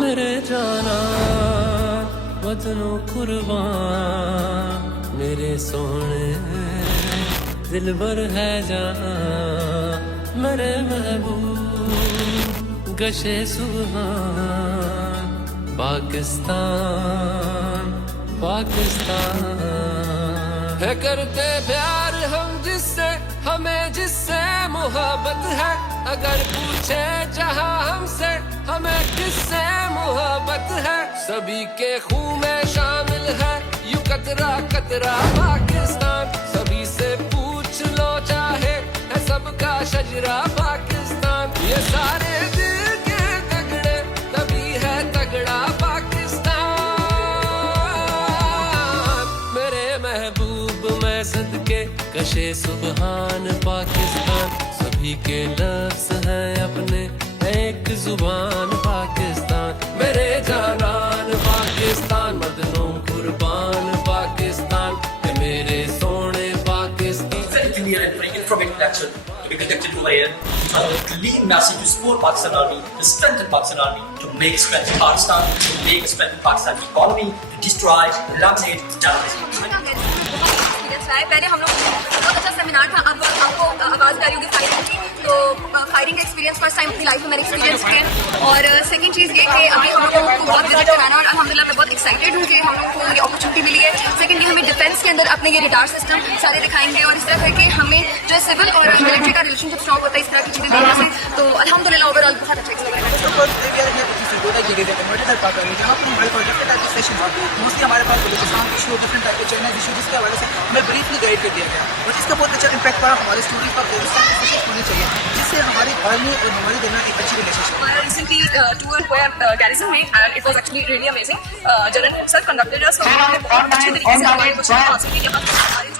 मेरे जाना वतनों कुर्बान मेरे सोने दिलबर है जहां मेरे महबूब गशे सुबहान पाकिस्तान पाकिस्तान है करते प्यार हम जिससे हमें जिससे मोहब्बत है अगर पूछे जहां हमसे हमें किससे मोहब्बत है सभी के खून में शामिल है यू कतरा कतरा पाकिस्तान सभी से पूछ लो चाहे है सबका शजरा पाकिस्तान ये सारे दिल के तगड़े तभी है तगड़ा पाकिस्तान मेरे महबूब मैं सदके कशे सुबहान पाकिस्तान सभी के लफ्ज़ हैं अपने एक जुबान पाकिस्तान मेरे जानान पाकिस्तान मदनों कुर्बान पाकिस्तान है मेरे सोने Pakistan from intellectual to be conducted to layer a clean message to support Pakistan Army, to strengthen Pakistan Army, to make strength in Pakistan, to make strength in Pakistan economy, to destroy, eliminate terrorism. पहले हम लोग बहुत अच्छा seminar था अब आपको आवाज़ आ रही होगी फायरिंग की तो फायरिंग का एक्सपीरियंस फर्स्ट टाइम अपनी लाइफ में मैंने एक्सपीरियंस किया और सेकंड चीज़ ये कि अभी हम लोगों को बहुत विजिट कराना और अल्हम्दुलिल्लाह मैं बहुत एक्साइटेड हूँ कि हम लोगों को ये अपॉर्चुनिटी मिली है सेकंडली हमें डिफेंस के अंदर अपने ये रडार सिस्टम सारे दिखाएंगे और इस तरह करके हमें जो सिविल और मिलिट्री का रिलेशनशिप स्ट्रॉन्ग होता है इस तरह की चीज़ें देखने से तो अल्हम्दुलिल्लाह ओवरऑल बहुत अच्छा एक्सपीरियंस मोस्टली हमारे पास बलूचिस्तान इशू डिफरेंट टाइप के चाइना इशू जिसके हवाले से हमें ब्रीफली गाइड कर दिया गया और इसका बहुत अच्छा इम्पैक्ट पड़ा हमारे स्टूडेंट पर होनी चाहिए जिससे हमारी आर्मी और हमारे दरमियान एक अच्छी relationship recently tour where garrison made and it was actually really amazing. General himself conducted us. बहुत अच्छे तरीके से हमारे क्वेश्चन आंसर किया